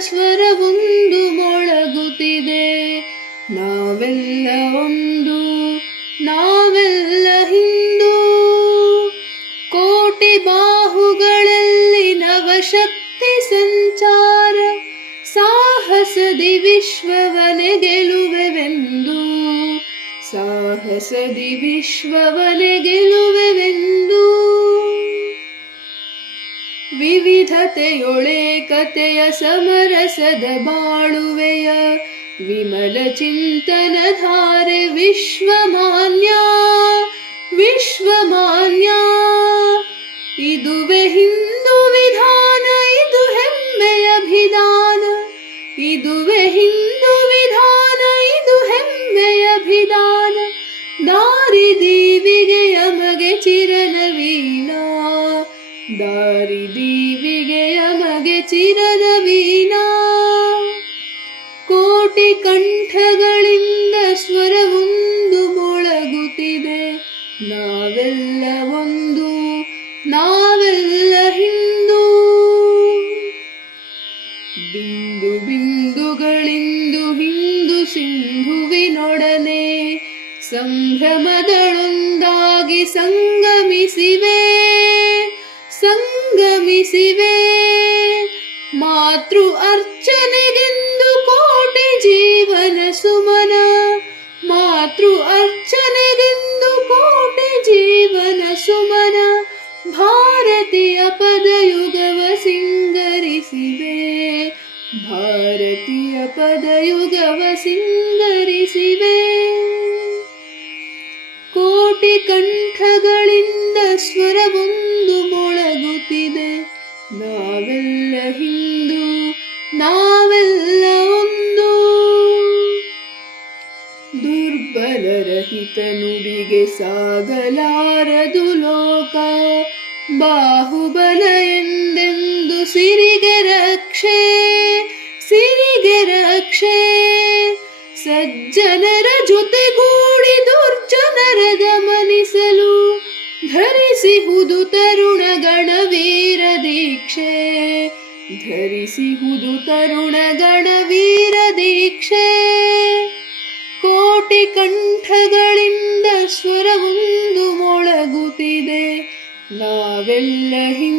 ಸ್ವರವೊಂದು ಮೊಳಗುತ್ತಿದೆ. ನಾವೆಲ್ಲ ಒಂದು, ನಾವೆಲ್ಲ ಹಿಂದೂ. ಕೋಟಿ ಬಾಹುಗಳಲ್ಲಿ ನವಶಕ್ತಿ ಸಂಚಾರ, ಸಾಹಸದಿ ವಿಶ್ವವನೆ ಗೆಲುವೆವೆಂದು, ಸಾಹಸದಿ ವಿಶ್ವವನೆ ಗೆಲುವೆವೆಂದು. ವಿವಿಧತೆಯೊಳೇಕತೆಯ ಸಮರಸದ ಬಾಳುವೆಯ ವಿಮಲ ಚಿಂತನಧಾರೆ ವಿಶ್ವಮಾನ್ಯ, ವಿಶ್ವಮಾನ್ಯ. ಇದುವೆ ಹಿಂದೂ ವಿಧಾನ, ಇದು ಹೆಮ್ಮೆಯ ಅಭಿದಾನ. ಇದುವೆ ಹಿಂದೂ ವಿಧಾನ, ಇದು ಹೆಮ್ಮೆಯ ಅಭಿದಾನ. ದಾರಿದೀವಿಗೆ ಯಮಗೆ ಚಿರನವೀನ, ದಾರಿದೀವಿಗೆ ಯಮಗೆ ಚಿರನವೀನ. ಕೋಟಿ ಕಂಠಗಳಿಂದ ಸ್ವರವೊಂದು ಮೊಳಗುತ್ತಿದೆ. ನಾವೆಲ್ಲ ಒಂದು, ನಾವೆಲ್ಲ ಹಿಂದೂ. ಬಿಂದು ಬಿಂದುಗಳಿಂದು ಹಿಂದೂ ಸಿಂಧುವಿನೊಡನೆ ಸಂಭ್ರಮದಳೊಂದಾಗಿ ಸಂಗಮಿಸಿವೆ, ಸಂಗಮಿಸಿವೆ. ಮಾತೃ ಅರ್ಚನೆಗೆಂದು ಕೋಟಿ ಜೀವನ ಸುಮನ, ಮಾತೃ ಅರ್ಚನೆಗೆಂದು ಕೋಟಿ ಜೀವನ ಸುಮನ. ಭಾರತೀಯ ಪದಯುಗವ ಸಿಂಗರಿಸಿವೆ, ಭಾರತೀಯ ಪದಯುಗವ ಸಿಂಗರಿಸಿವೆ. ಕೋಟಿ ಕಂಠಗಳಿಂದ ಸ್ವರವೊಂದು ಮೊಳಗುತ್ತಿದೆ. ನಾವೆಲ್ಲ ಹಿಂದೂ, ನಾವೆಲ್ಲ ಒಂದು. ದುರ್ಬಲರಹಿತ ನುಡಿಗೆ ಸಾಗಲಾರದು ಲೋಕ, ಬಾಹುಬಲ ಎಂದೆಂದು ಸಿರಿಗೆ ರಕ್ಷೆ, ಸಿರಿಗೆ ರಕ್ಷೆ. ಸಜ್ಜನರ ಜೊತೆಗೂಡಿ ದುರ್ಜನರ ದಮನಿಸಲು ಧರಿಸಿಹುದು ತರುಣ ಗಣವೀರ ದೀಕ್ಷೆ, ಧರಿಸಿಹುದು ತರುಣ ಗಣವೀರ ದೀಕ್ಷೆ. ಕೋಟಿ ಕಂಠಗಳಿಂದ ಸ್ವರವೊಂದು ಮೊಳಗುತ್ತಿದೆ. ನಾವೆಲ್ಲ ಹಿಂದೂ.